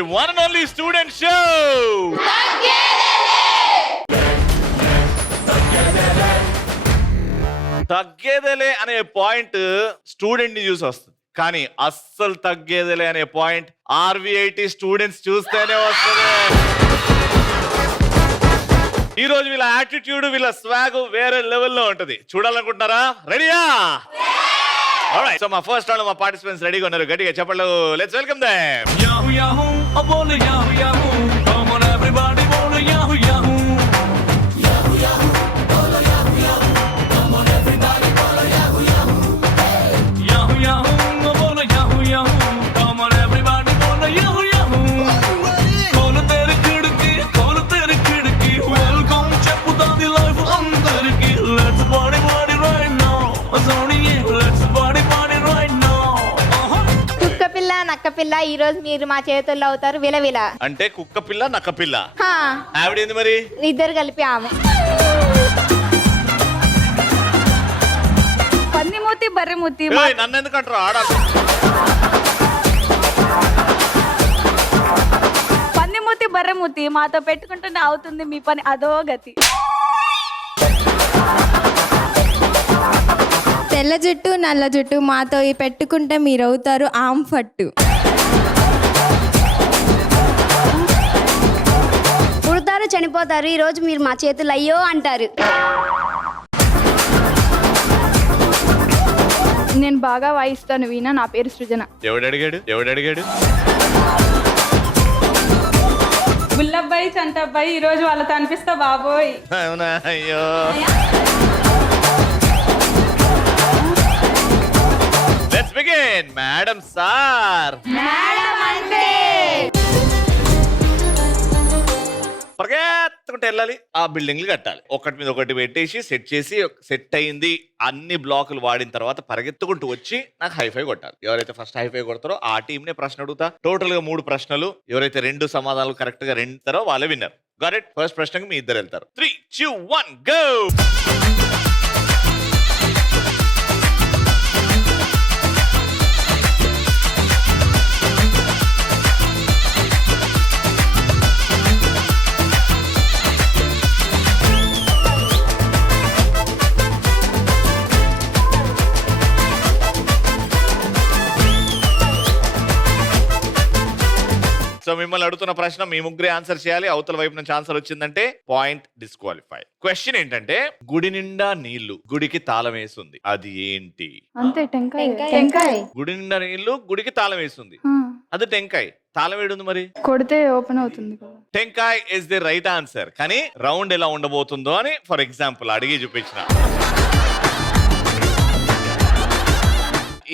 the one and only student show. తగ్గేదేలే అనే point student ని చూసి వస్తుంది, కానీ అస్సలు తగ్గేదేలే అనే పాయింట్ ఆర్విఐటి స్టూడెంట్స్ చూస్తేనే వస్తుంది. ఈ రోజు వీళ్ళ యాటిట్యూడ్, వీళ్ళ స్వాగ్ వేరే లెవెల్లో ఉంటది. చూడాలనుకుంటున్నారా? రెడీయా? ఆల్రైట్, సో మా ఫస్ట్ రౌండ్ మా పార్టిసిపెంట్స్ రెడీగా ఉన్నారు. గట్టిగా చెప్పండి. Let's welcome them. Yahoo Yahoo, I wanna Yahoo Yahoo. Come on everybody, wanna Yahoo Yahoo. Yahoo Yahoo, wanna Yahoo Yahoo. Come on everybody, wanna Yahoo Yahoo. Yahoo Yahoo, I wanna Yahoo Yahoo. Come on everybody, wanna Yahoo Yahoo. Khol tere khidki, welcome chepputa di life andariki. Let's party party right now. Azoniye, let's party party right now. కుక్క పిల్ల నక్క పిల్ల ఈ రోజు మీరు మా చేతుల్లో అవుతారు. విలవిల అంటే కుక్క పిల్ల నక్క పిల్ల. హా, ఆవిడేంది మరి? ఇద్దరు కలిపి ఆమె. పందిమూతి బర్రెమూతి ఏయ్, నన్ను ఎందుకు అంటారు? ఆడాలి. పందిమూతి బర్రెమూతి మాతో పెట్టుకుంటూనే అవుతుంది మీ పని అదో గతి. తెల్ల జుట్టు నల్ల జుట్టు మాతో ఈ పెట్టుకుంటే మీరవుతారు ఆంఫట్టు. పుడతారు చనిపోతారు, ఈ రోజు మీరు మా చేతులు అయ్యో అంటారు. నేను బాగా వాయిస్తాను వీణ. నా పేరు సృజన. ఎవడడిగాడు? గుల్లబ్బాయి చంటబ్బాయి ఈ రోజు వాళ్ళతో అనిపిస్తా బాబోయ్. అవునా? అయ్యో. Let's begin. మేడం సార్, పరిగెత్తుకుంటూ వెళ్ళాలి. ఆ బిల్డింగ్లు కట్టాలి. ఒకటి మీద ఒకటి పెట్టేసి సెట్ చేసి సెట్ అయింది. అన్ని బ్లాకులు వాడిన తర్వాత పరిగెత్తుకుంటూ వచ్చి నాకు హైఫై కొట్టాలి. ఎవరైతే ఫస్ట్ హైఫై కొడతారో ఆ టీం నే ప్రశ్న అడుగుతా. టోటల్ గా 3 ప్రశ్నలు. ఎవరైతే 2 సమాధానాలు కరెక్ట్ గా రెండుతారో వాళ్ళే విన్నర్. Got it? ఫస్ట్ ప్రశ్నకి మీ ఇద్దరు వెళ్తారు. 3, 2, 1 గో. సో మిమ్మల్ని అడుగుతున్న ప్రశ్న మీ ముగ్గురే ఆన్సర్ చేయాలి. అవతల వైపు నుంచి ఆన్సర్ వచ్చిందంటే పాయింట్ డిస్క్వాలిఫై. క్వశ్చన్ ఏంటంటే, గుడి నిండా నీళ్లు, గుడికి తాళం వేస్తుంది, అది ఏంటి? అంతే టెంకాయ. గుడి నిండా నీళ్లు, గుడికి తాళం వేస్తుంది, అది టెంకాయ. తాళం ఏడుంది మరి? కొడితే ఓపెన్ అవుతుంది కదా. టెంకాయ్ ఇస్ ది రైట్ ఆన్సర్. కానీ రౌండ్ ఎలా ఉండబోతుందో అని ఫర్ ఎగ్జాంపుల్ అడిగి చూపించిన.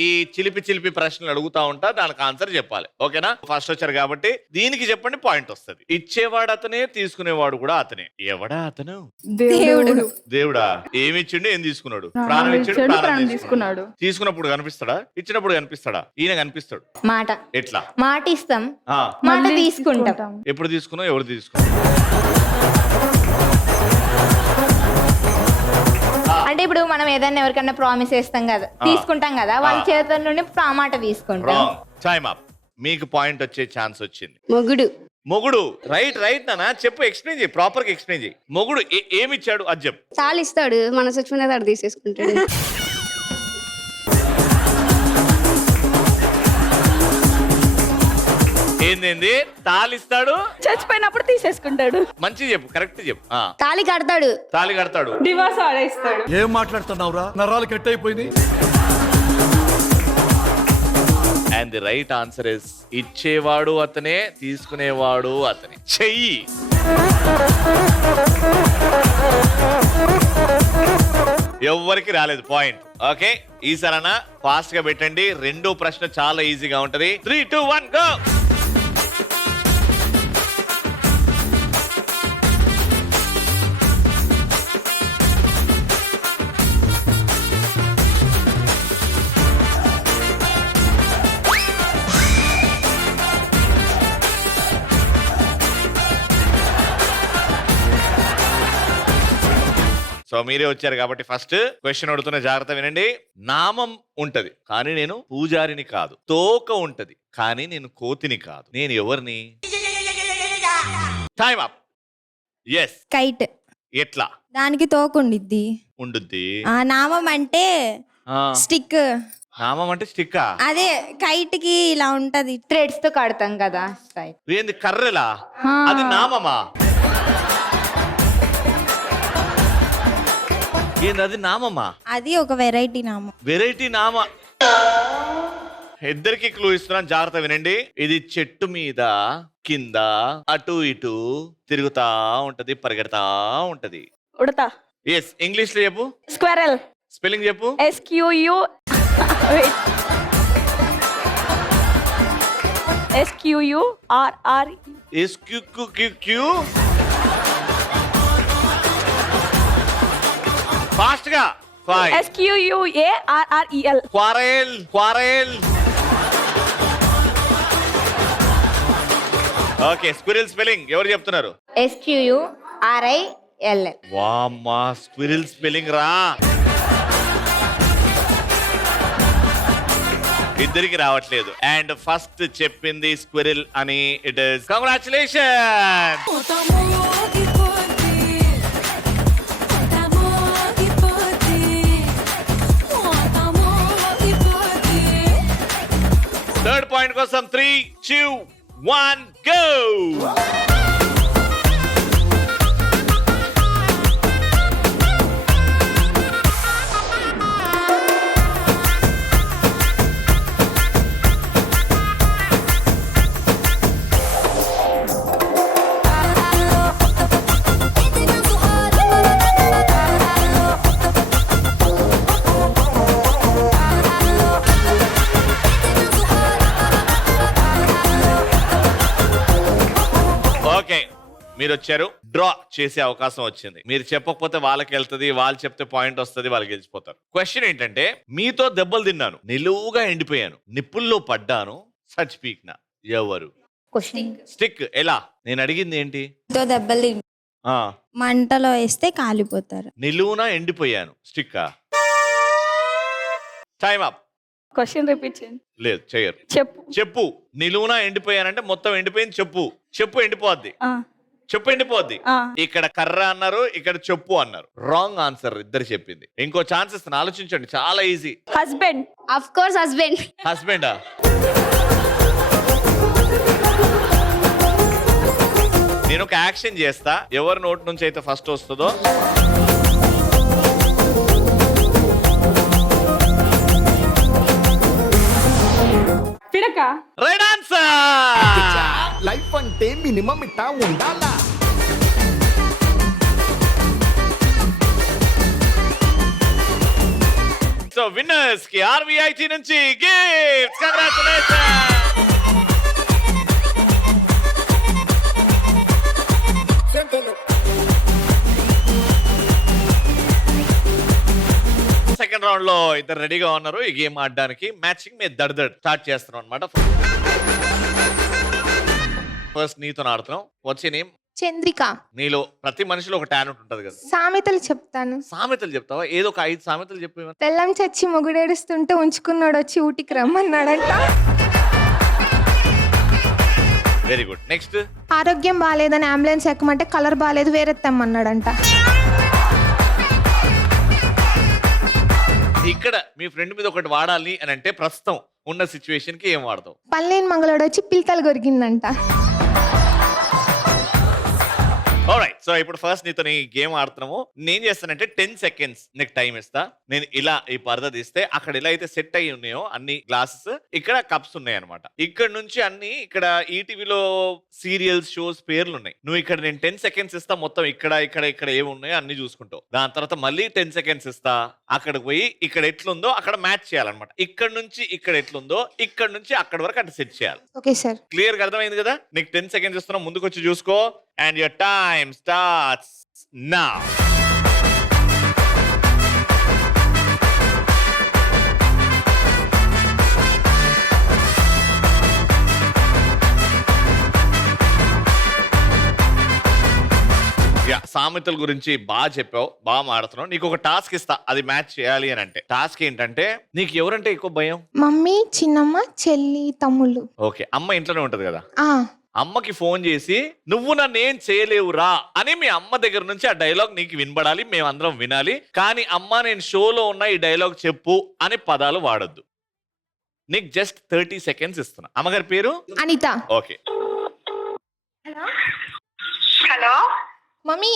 ఈ చిలిపి ప్రశ్నలు అడుగుతా ఉంటా, దానికి ఆన్సర్ చెప్పాలి. ఓకేనా? ఫస్ట్ వచ్చారు కాబట్టి దీనికి చెప్పండి, పాయింట్ వస్తుంది. ఇచ్చేవాడు అతనే, తీసుకునేవాడు కూడా అతనే. ఎవడా అతను? దేవుడా. ఏమి ఇచ్చిండు? ఏం తీసుకున్నాడు? ప్రాణం ఇచ్చిండు, ప్రాణం తీసుకున్నాడు. తీసుకున్నప్పుడు కనిపిస్తాడా? ఇచ్చినప్పుడు కనిపిస్తాడా? ఈయన కనిపిస్తాడు. మాట ఎట్లా? మాట ఇస్తాం, మాట తీసుకుంటాం. ఎప్పుడు తీసుకున్నావు? ఎవరు తీసుకున్నావు? అంటే ఇప్పుడు మనం ఏదైనా ఎవరికన్నా ప్రామిస్ చేస్తాం కదా, తీసుకుంటాం కదా, వాళ్ళ చేతుల నుండి ఆ మాట తీసుకుంటాం. Time up. మీకు పాయింట్ వచ్చే ఛాన్స్ వచ్చింది. మొగుడు రైట్ నానా. చెప్పు, ఎక్స్ప్లెయిన్ చేయి, ప్రాపర్ గా ఎక్స్ప్లెయిన్ చేయి. మొగుడు ఏమిచ్చాడు అది చెప్పు. తాళిస్తాడు, మన చచ్చిపోయిన తాడు తీసేసుకుంటాడు. ఏంది? తాళిస్తాడు, చచ్చిపోయినప్పుడు తీసేసుకుంటాడు. మంచి చెప్పు, కరెక్ట్ చెప్పు. తాళి కడతాడు, డివోర్స్ ఆడేస్తాడు. ఏం మాట్లాడుతున్నావురా? నరాలు కట్ అయిపోయింది. And the right answer is, ఇచ్చేవాడు అతనే, తీసుకునేవాడు అతనే. చెయ్యి. ఎవ్వరికి రాలేదు పాయింట్. ఓకే, ఈసారన్నా ఫాస్ట్ గా పెట్టండి. రెండో ప్రశ్న చాలా ఈజీగా ఉంటది. 3, 2, 1 గో. సో మీరే వచ్చారు కాబట్టి ఫస్ట్ క్వశ్చన్ అడుగుతున్న జాగ్రత్త వినండి. నామం ఉంటది కానీ నేను పూజారిని కాదు. తోక ఉంటది కానీ నేను కోతిని కాదు. నేను ఎవరిని? Time up. ఎస్. కైట్. ఎట్లా దానికి తోకుండిద్ది. ఉండుద్ది. నామం అంటే ఆ, స్టిక్. నామం అంటే స్టిక్కా? అదే కైట్ కి ఇలా ఉంటది. థ్రెడ్స్ తో కడతాం కదా స్టైల్. ఏంది కర్రెలా? అది నామమా? ఏంది అది నామమా? అది ఒక వెరైటీ నామం. వెరైటీ నామ. ఇద్దరికి క్లూ ఇస్తున్నాను, జాగ్రత్త వినండి. ఇది చెట్టు మీద కింద అటు ఇటు తిరుగుతా ఉంటది, పరిగెడతా ఉంటది. ఉడతా. ఎస్. ఇంగ్లీష్ లో చెప్పు. స్క్వెరల్. స్పెల్లింగ్ చెప్పు. SQU. SQURRE. SQQQ. ఫాస్ట్ గా. 5. SQUARREL. క్వారెల్. క్వారెల్. ఓకే, స్క్విరిల్ స్పెల్లింగ్ ఎవరు చెప్తున్నారు? SQURILL. వామ్మా, స్క్విరిల్ స్పెల్లింగ్ రా. ఇద్దరికి రావట్లేదు. అండ్ ఫస్ట్ చెప్పింది స్క్విరిల్ అని. It is congratulation. Third point కోసం 3, 2, 1 గో. ఓకే, మీరు వచ్చారు. డ్రా చేసే అవకాశం వచ్చింది. మీరు చెప్పకపోతే వాళ్ళకి వెళ్తుంది, వాళ్ళు చెప్తే పాయింట్ వస్తుంది, వాళ్ళు గెలిచిపోతారు. క్వశ్చన్ ఏంటంటే, మీతో దెబ్బలు తిన్నాను, నిలువుగా ఎండిపోయాను, నిప్పుల్లో పడ్డాను, సచ్ పీక్నా. ఎవరు? స్టిక్. ఎలా? నేను అడిగింది ఏంటి? తో దెబ్బలు ఆ, మంటలో వేస్తే కాలిపోతారు. నిలువున ఎండిపోయాను, stick. Time up. Question repeat చేయండి. లేదు, చెయ్యరు. చెప్పు. చెప్పు. నిలువున ఎండిపోయానంటే మొత్తం ఎండిపోయింది. చెప్పు. చెప్పు ఎండిపోద్ది. ఆ, చెప్పు ఎండిపోద్ది. ఆ. ఇక్కడ కర్ర అన్నారు, ఇక్కడ చెప్పు అన్నారు. రాంగ్ ఆన్సర్ ఇద్దరు చెప్పింది. ఇంకో ఛాన్స్ ఇస్తాను, ఆలోచించండి. చాలా easy. Husband. Of course husband. హస్బెండా? నేను ఒక యాక్షన్ చేస్తా, ఎవరి నోట్ నుంచి అయితే ఫస్ట్ వస్తుందో పిడక. Right answer. లైఫ్ అంటే మినిమం ఇట్టా ఉండాలా. సో విన్నర్స్ కి RVIT నుంచి గిఫ్ట్స్. కంగ్రాచులేషన్. సెకండ్ రౌండ్ లో ఇద్దరు రెడీగా ఉన్నారు ఈ గేమ్ ఆడడానికి. మ్యాచింగ్ మీద దడ్ స్టార్ట్ చేస్తున్నాం అనమాట. ఫస్ట్ నీతో ఆడుతున్నాం. వచ్చే నేమ్ చంద్రిక. నీలో ప్రతి మనిషిలో ఒక టాలెంట్ ఉంటది కదా. సామెతలు చెప్తాను. సామెతలు చెప్తావా? ఏదో ఒక 5 సామెతలు చెప్పు. తెల్లం చచ్చి మొగుడేడుస్తుంటే ఉంచుకున్నాడు వచ్చి ఊటికి రమ్మన్నాడంట. Very good. నెక్స్ట్. ఆరోగ్యం బాగాలేదని అంబులెన్స్ ఎక్కమంటే కలర్ బాగాలేదు వేరే తెమ్మన్నాడంట. ఇక్కడ మీ ఫ్రెండ్ మీద ఒకటి వాడాలి అని అంటే ప్రస్తుతం ఉన్న సిచ్యువేషన్ కి ఏం వాడతావు? పల్లెని మంగళోడు వచ్చి పిల్తలు కొరిగిందంట. ఆల్రైట్, సో ఇప్పుడు ఫస్ట్ నీతో ఈ గేమ్ ఆడుతున్నాము. నేను చేస్తానంటే 10 seconds నీకు టైం ఇస్తా. నేను ఇలా ఈ పరద తీస్తే అక్కడ ఎలా అయితే సెట్ అయ్యి ఉన్నాయో అన్ని గ్లాసెస్, ఇక్కడ కప్స్ ఉన్నాయి అనమాట. ఇక్కడ నుంచి అన్ని ఇక్కడ ఈటీవీలో సీరియల్స్ షోస్ పేర్లు ఉన్నాయి. నువ్వు ఇక్కడ నేను 10 seconds ఇస్తా, మొత్తం ఇక్కడ ఇక్కడ ఇక్కడ ఏమి ఉన్నాయో అన్ని చూసుకుంటావు. దాని తర్వాత మళ్ళీ 10 seconds ఇస్తా, అక్కడికి పోయి ఇక్కడ ఎట్లుందో అక్కడ మ్యాచ్ చేయాలన్నమాట. ఇక్కడ నుంచి ఇక్కడ ఎట్లుందో ఇక్కడ నుంచి అక్కడ వరకు అట్లా సెట్ చేయాలి. Okay sir. క్లియర్ గా అర్థమైంది కదా? నీకు 10 seconds ఇస్తున్నా, ముందుకు వచ్చి చూసుకో. And your time starts now. సామెత సామెతల గురించి బాగా చెప్పావు, బాగా మాడుతున్నావు. నీకు ఒక టాస్క్ ఇస్తా, అది మ్యాచ్ చేయాలి అని అంటే. టాస్క్ ఏంటంటే, నీకు ఎవరంటే ఎక్కువ భయం? మమ్మీ, చిన్నమ్మ, చెల్లి, తమ్ముళ్ళు. ఓకే, అమ్మ ఇంట్లోనే ఉంటది కదా. ఆ, అమ్మకి ఫోన్ చేసి నువ్వు నన్నేం చేయలేవురా అని మీ అమ్మ దగ్గర నుంచి ఆ డైలాగ్ నీకు వినబడాలి, మేమందరం వినాలి. కానీ అమ్మ నేను షోలో ఉన్న ఈ డైలాగ్ చెప్పు అని పదాలు వాడొద్దు. నీకు జస్ట్ 30 సెకండ్స్ ఇస్తున్నా. అమ్మగారి పేరు అనిత. ఓకే. హలో మమ్మీ,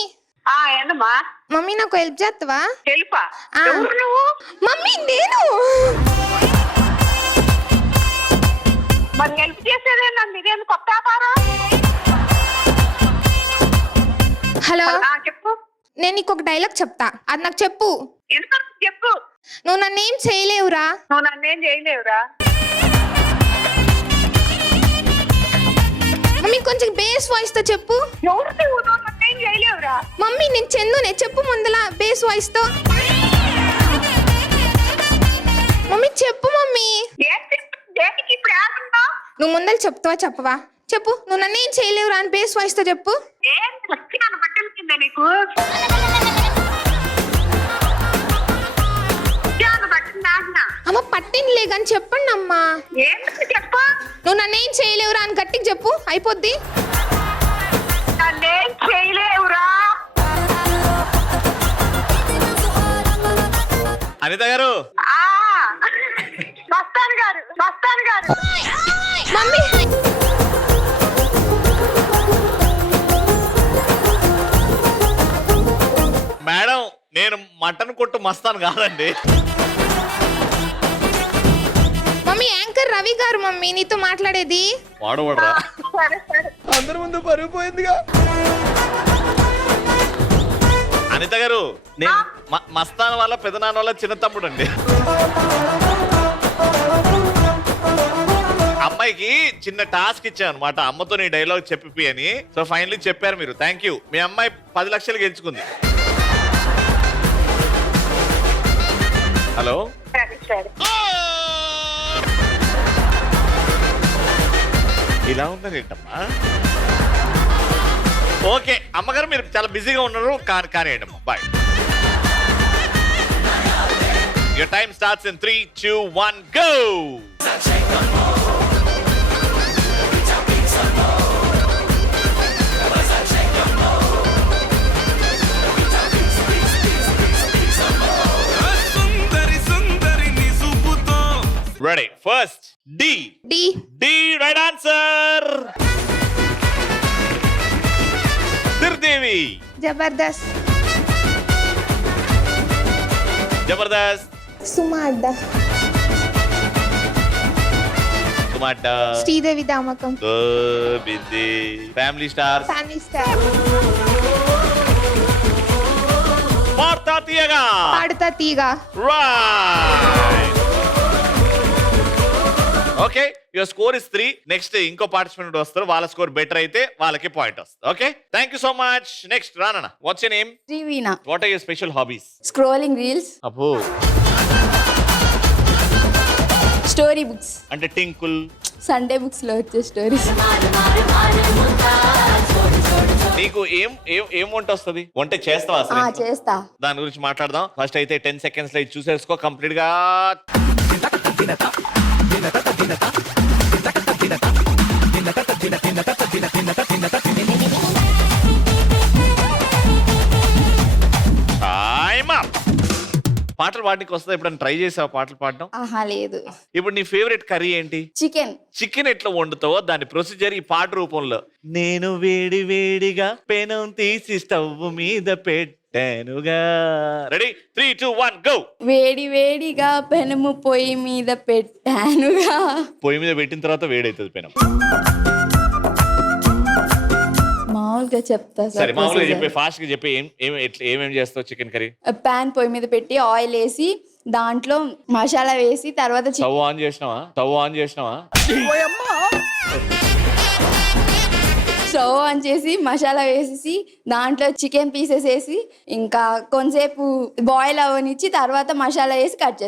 ఏందమ్మా మమ్మీ నాకు హెల్ప్ చేస్తావా? తెలుపా ఆ. ఎవరు నువ్వు? మమ్మీ నేను. మరి హెల్ప్ చేసేదేంటండి, ఇదేంది కొత్త వ్యాపారం? హలో, చెప్పు. నేను నీకు ఒక డైలాగ్ చెప్తా, అది నాకు చెప్పు. ఎందుకంటే చెప్పు. నువ్వు నన్నేం చేయలేవురా. నువ్వు నన్నేం చేయలేవురా. మమ్మీ కొంచెం బేస్ వాయిస్ తో చెప్పు. ఎవరు నువ్వు? నువ్వు నన్నేం చేయలేవురా. మమ్మీ నేను చందునే, చెప్పు ముందల బేస్ వాయిస్ తో. మమ్మీ చెప్పు మమ్మీ. ఏంటి దేనికి ఇప్పుడు ఏమన్నా? నువ్వు ముందర చెప్తావా చెప్పవా? చెప్పు. నువ్వు నన్నేం చేయలేవురా అని బేస్ వాయిస్ తో చెప్పు. ఏంటి వచ్చి నన్ను పట్టించిందే నీకు? అమ్మ పట్టిందిలే కానీ చెప్పండి అమ్మా. ఏంటి చెప్పు. నువ్వు నన్నేం చేయలేవురా అని గట్టిగా చెప్పు, అయిపోద్ది. నన్నేం చేయలేవురా. అనిత గారు, మస్తాన్ గారు, మస్తాన్ గారు. మమ్మీ మేడం నేను మటన్ కొట్టు మస్తాను కాదండి. మమ్మీ యాంకర్ రవి గారు మమ్మీ నీతో మాట్లాడేది. వాడవడరా. సరే సరే. అందరి ముందు పరుగు పోయిందిగా. అనిత గారు, నేను మస్తాన్ వాళ్ళ పెదనాన్న వాళ్ళ చిన్న తమ్ముడు అండి. అమ్మాయికి చిన్న టాస్క్ ఇచ్చాను అనమాట, అమ్మతో నీ డైలాగ్ చెప్పి అని. సో ఫైనలీ చెప్పారు మీరు. Thank you. మీ అమ్మాయి 10 లక్షలు గెలుచుకుంది. హలో, సరే సరే. ఇలా ఉందని ఏంటమ్మా? ఓకే అమ్మగారు, మీరు చాలా బిజీగా ఉన్నారు, కానీ అమ్మా bye. Your time starts in 3, 2, 1 go. Ready. First, D. D. D, right answer. Sirdevi. Jabardasth. Jabardast. Suma Adda. Tumata. Sridevi దామకం. Bindi. Family stars. Family star. Martha Tiaga. Paduta Theeyaga. Right. Okay, your score is 3. Next ఇంకో పార్టిసిపెంట్ వస్తారు, వాళ్ళ స్కోర్ బెటర్ అయితే వాళ్ళకి point వస్తుంది. Okay, thank you so much. Next Rana, what's your name? Sriveena. What are your special hobbies? Scrolling reels, అబ్బో, story books, అంటే టింకుల్, Sunday books లో వచ్చే స్టోరీస్. నీకు ఏం ఏం ఏం వంట వస్తుంది? వంట చేస్తావా అసలు? చేస్తా. దాని గురించి మాట్లాడదాం. ఫస్ట్ అయితే 10 seconds లో ఇది చూసేసుకో కంప్లీట్ గా. Time up. పాటలు పాడడానికి వస్తుంది, ఎప్పుడైనా ట్రై చేసావా పాటలు పాడడం? ఆహా లేదు. ఇప్పుడు నీ ఫేవరెట్ కర్రీ ఏంటి? చికెన్. చికెన్ ఎట్లా వండుతావో దాని ప్రొసీజర్ ఈ పాట రూపంలో. నేను వేడి వేడిగా పెనం తీసి స్టవ్ మీద పెట్టానుగా. Ready, 3, 2, 1 go. వేడి వేడిగా పెనము పొయ్యి మీద పెట్టానుగా. పొయ్యి మీద పెట్టిన తర్వాత వేడైతుంది పెనం. మామూలుగా చెప్తా సార్. సరే మామూలుగా చెప్పే, ఫాస్ట్ గా చెప్పే. ఏమేం చేస్తావు చికెన్ కర్రీ? పాన్ పొయ్యి మీద పెట్టి ఆయిల్ వేసి దాంట్లో మసాలా వేసి తర్వాత స్టవ్ ఆన్ చేసినావా? స్టవ్ ఆన్ చేసి మసాలా వేసేసి దాంట్లో చికెన్ పీసెస్ వేసి ఇంకా కొంతసేపు బాయిల్ అవనిచ్చి తర్వాత మసాలా వేసి కట్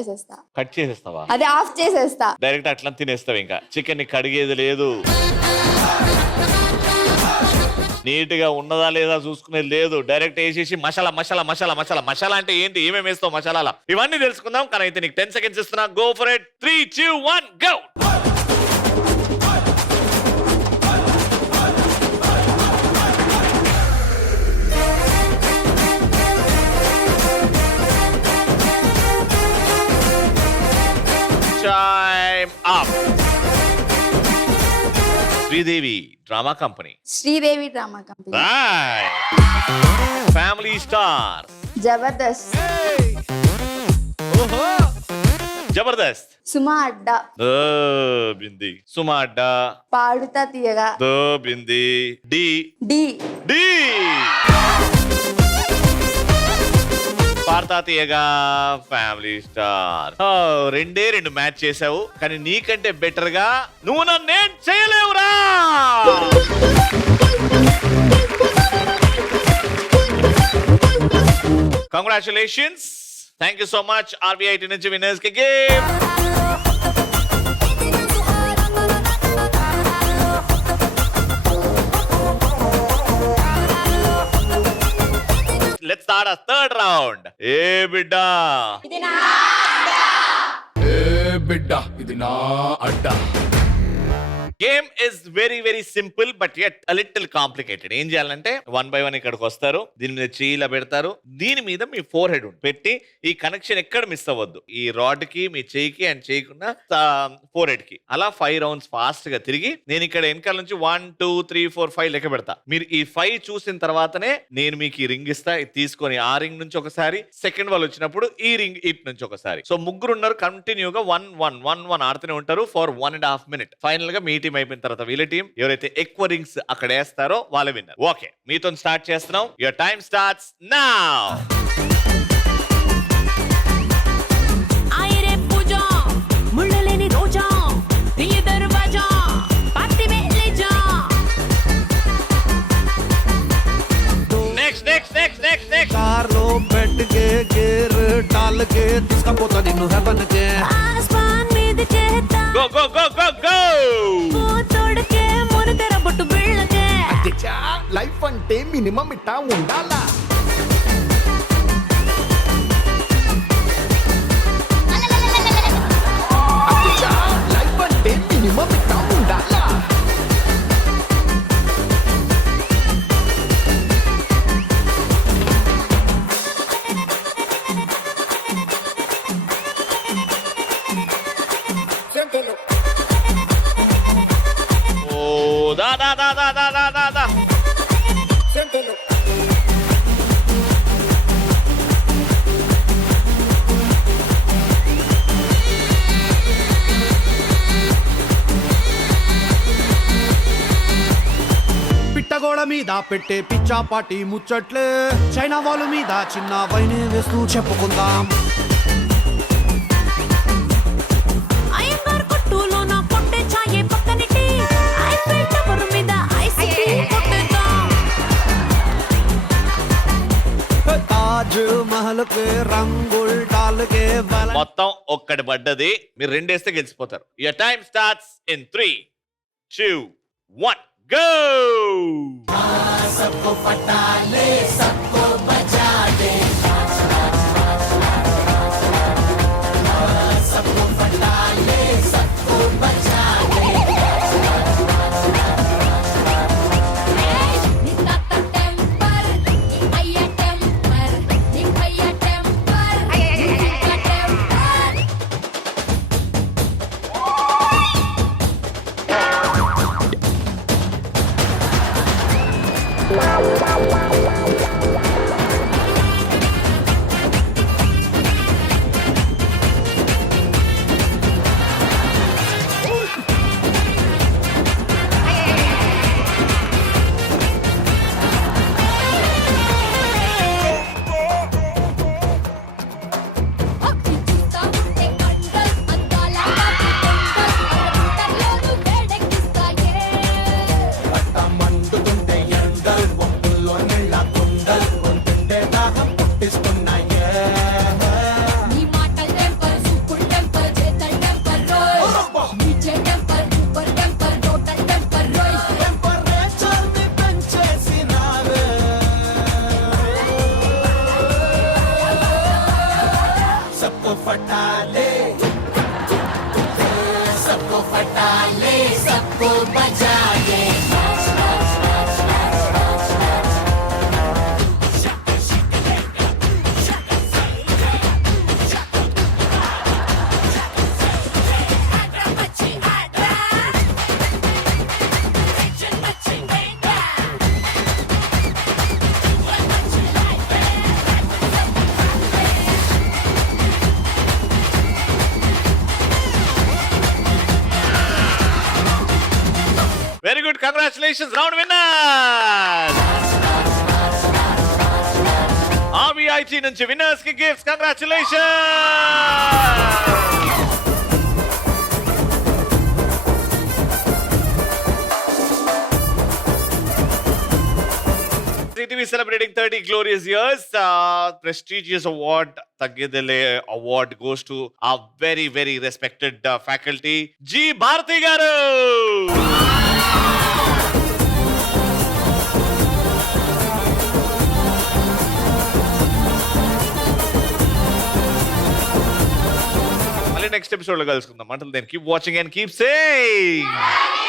చేసేస్తావా? అది ఆఫ్ చేసేస్తా. డైరెక్ట్ అట్లా తినేస్తావు. ఇంకా చికెన్ ని కడిగేది లేదు. నీట్ గా ఉన్నదా లేదా చూసుకునేది లేదు, డైరెక్ట్ వేసేసి మసాలా మసాలా మసాలా మసాలా మసాలా అంటే ఏంటి, ఏమేమి వేస్తావు మసాలా, ఇవన్నీ తెలుసుకుందాం. కానీ అయితే నీకు 10 seconds ఇస్తున్నా. Go for it. 3, 2, 1 go. Time up. Sridevi drama company. Sridevi drama company. Family star. Jabardasth. ఓహో జబర్దస్త్. సుమా అడ్డా. బింది. సుమా అడ్డా. పాడుతా తీయగా. బింది. డి. డి. డి. పాడతా తీయగా ఫ్యామిలీ స్టార్. 2 మ్యాచ్ చేసావు, కానీ నీకంటే బెటర్ గా నువ్వు నన్నేం చేయలేవురా. Congratulations. Thank you so much. RBIT నుంచి విన్నర్స్ కి gift. Let's start a third round. Hey, bidda. బిడ్డ ఇది నా అడ్డ. Game is very very simple but yet a little complicated. ఏం చేయాలంటే 1 by 1 ఇక్కడికి వస్తారు, దీని మీద చీల పెడతారు, దీని మీద మీ ఫోర్ హెడ్ పెట్టి ఈ కనెక్షన్ ఎక్కడ మిస్ అవ్వద్దు, ఈ రాడ్ కి మీ చేయికి అండ్ చేయకుండా ఫోర్ హెడ్ కి అలా 5 rounds ఫాస్ట్ గా తిరిగి నేను ఇక్కడ వెనకాల నుంచి 1, 2, 3, 4, 5 లెక్క పెడతా. మీరు ఈ 5 చూసిన తర్వాతనే నేను మీకు ఈ రింగ్ ఇస్తా. ఇది తీసుకొని ఆ రింగ్ నుంచి ఒకసారి, సెకండ్ వాళ్ళు వచ్చినప్పుడు ఈ రింగ్ ఇటు నుంచి ఒకసారి. సో ముగ్గురు ఉన్నారు, కంటిన్యూగా 1-1-1-1 ఆడుతూనే ఉంటారు ఫర్ 1.5 minutes. ఫైనల్ గా మీ టీం అయిపోయిన తర్వాత వీళ్ళ టీం ఎవరైతే ఎక్కువ రింగ్స్ అక్కడ వేస్తారో వాళ్ళ విన్నర్. ఓకే, మీతో స్టార్ట్ చేస్తున్నాం. Your time starts now. Next కార్లో పెట్టుకే గేర్ డాల్ కే తీసుకపోతా నిన్ను హెవెన్ కే. Go go go go go. Life అంటే మినిమం ఇట్టా ఉండాలా. లైఫ్ అంటే మినిమం ఇట్టా ఉండాలా. ఓ దా దా దా దా దా దా దా దా. పిట్టగోడ మీద పెట్టే పిచ్చాపాటి ముచ్చట్లే, చైనా వాళ్ళ మీద చిన్న వైనే వేస్తూ చెప్పుకుందాం. తాజ్ మహల్ కే రంగుల్ డాల్ కే బల. మొత్తం ఒక్కటి పడ్డది, మీరు 2 వేస్తే గెలిచిపోతారు. Your time starts in 3, 2, 1 go. Very good, congratulations, round winner. RBIT నుంచి విన్నర్స్ కి gifts. Congratulations. CTV celebrating 30 glorious years. Prestigious award, Taggedele award goes to our very, very respected faculty, G. Bharati garu. మళ్ళీ next episode లో కలుసుకుందాం. అంటే then keep watching and keep saying.